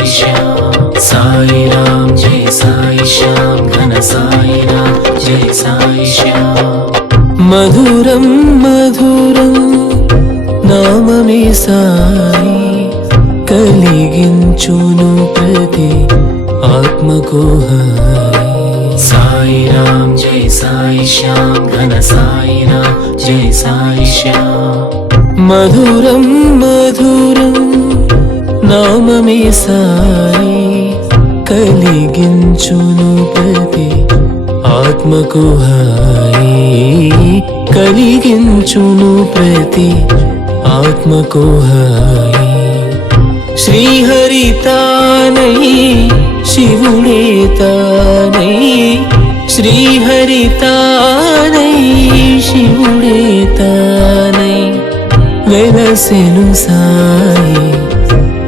साई श्याम। साई राम जय साई श्याम, घन साई राम जय साई श्याम। मधुरम मधुरम नाममे साई, కలిగించును ప్రతి ఆత్మకు హాయి। साई राम जय साई श्याम, घन साई राम जय साई श्याम। मधुरम मधुरम నామమే సాయి, కలిగించును ప్రతి ఆత్మకు హాయి। కలిగించును ప్రతి ఆత్మకు హాయి। శ్రీహరి తానై శివుడే తానై, శ్రీహరి తానై శివుడే తానై వెలసెను సాయి।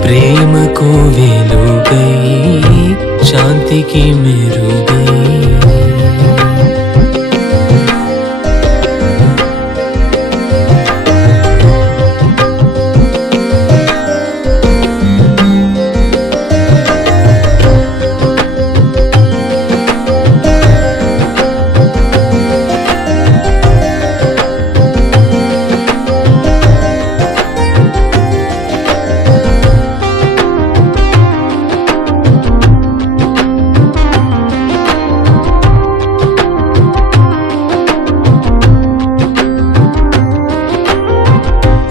ప్రేమకు వెలుగై శాంతికి మెరుగై।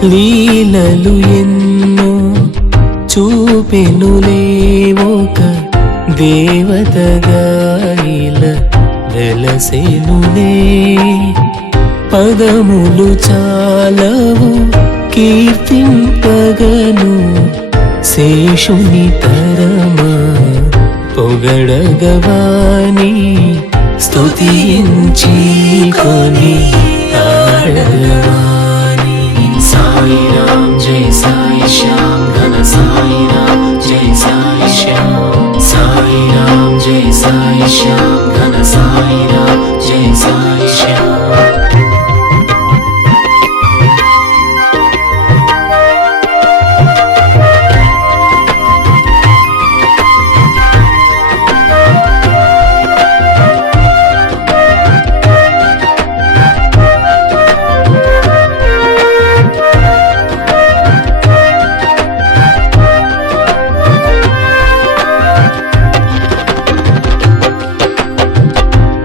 లీలలు ఎన్నో చూపెనులే ఒక దేవతగా ఇలా వెలసెనులే। పదములు చాలవు కీర్తింపగను శేషుని తరమా పొగడగవాని స్తుతించి కొని ఆడగవాని। साई राम जय साई श्याम, घन साई राम जय साई श्याम। साई राम जय साई श्याम, घन साई राम जय साई श्याम।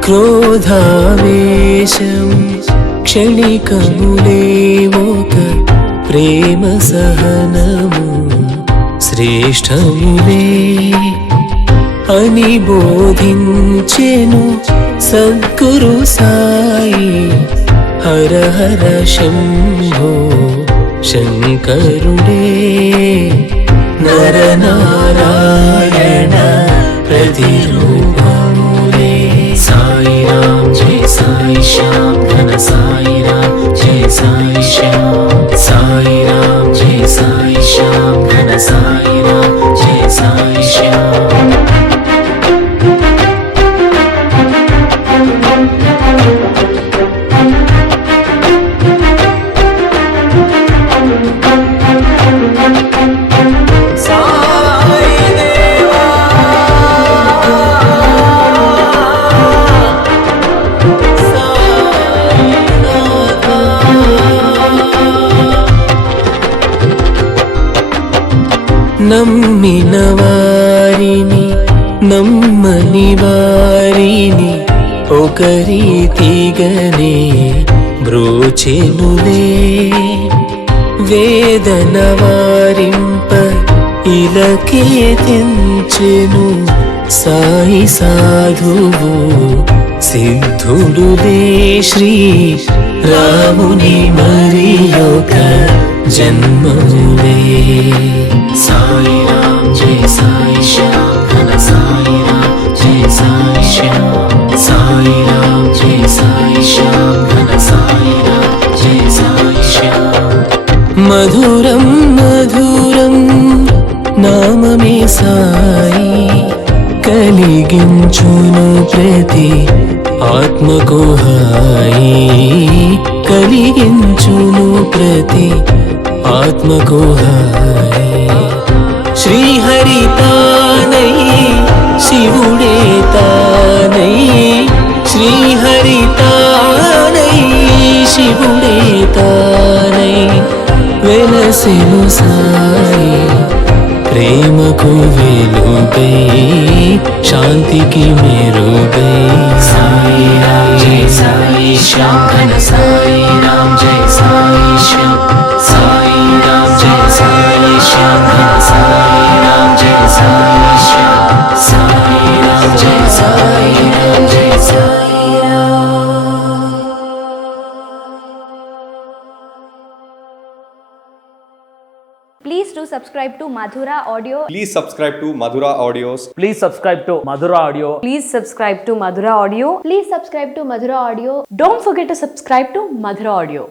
క్రోధావేశం క్షణికములే ఒక ప్రేమ సహనము శ్రేష్టములే అని బోధించెను సద్గురు సాయి। హర హర శంభో శంకరుడే నరనారాయణ ప్రతిరూపములే। साई राम जय साई श्याम, घन साई राम जय साई श्याम। साई राम जय साई श्याम, घन साई राम जय साई श्याम। నమ్మిన వారిని నమ్మని వారిని ఒక రీతిగానే బ్రోచెనులే। వేదన వారింప ఇలకే తెంచెను సాయి సాధువు సిద్ధుడులే। శ్రీ రాముని మరి ఒక జన్మములే। साई राम जय साई श्याम, घन साई राम जय साई श्याम। साई राम जय साई श्याम, घन साई राम जय साई श्याम। మధురం మధురం నామమే సాయి, కలిగించును ప్రతి ఆత్మకు హాయి। కలిగించును ప్రతి ఆత్మకు హాయి। శ్రీహరి శ్రీహరి తానై శివుడే తానై వెలసెను సాయి ప్రేమకు వెలుగై శాంతికి మెరుగై సాయి రామ్ జై సాయి శ్యామ్ ఘన సాయి రామ్ జై సాయి శ్యామ్ సాయి రామ్ జై సాయి శ్యామ్ ఘన సాయి రామ్ జై సాయి శ్యామ్ సాయి రామ్ జై సాయి రామ్ జై Sai Ram. Please do subscribe to Madhura Audio. Please subscribe to Madhura Audios. Please subscribe to Madhura Audio. Please subscribe to Madhura Audio. Please subscribe to Madhura Audio. Don't forget to subscribe to Madhura Audio.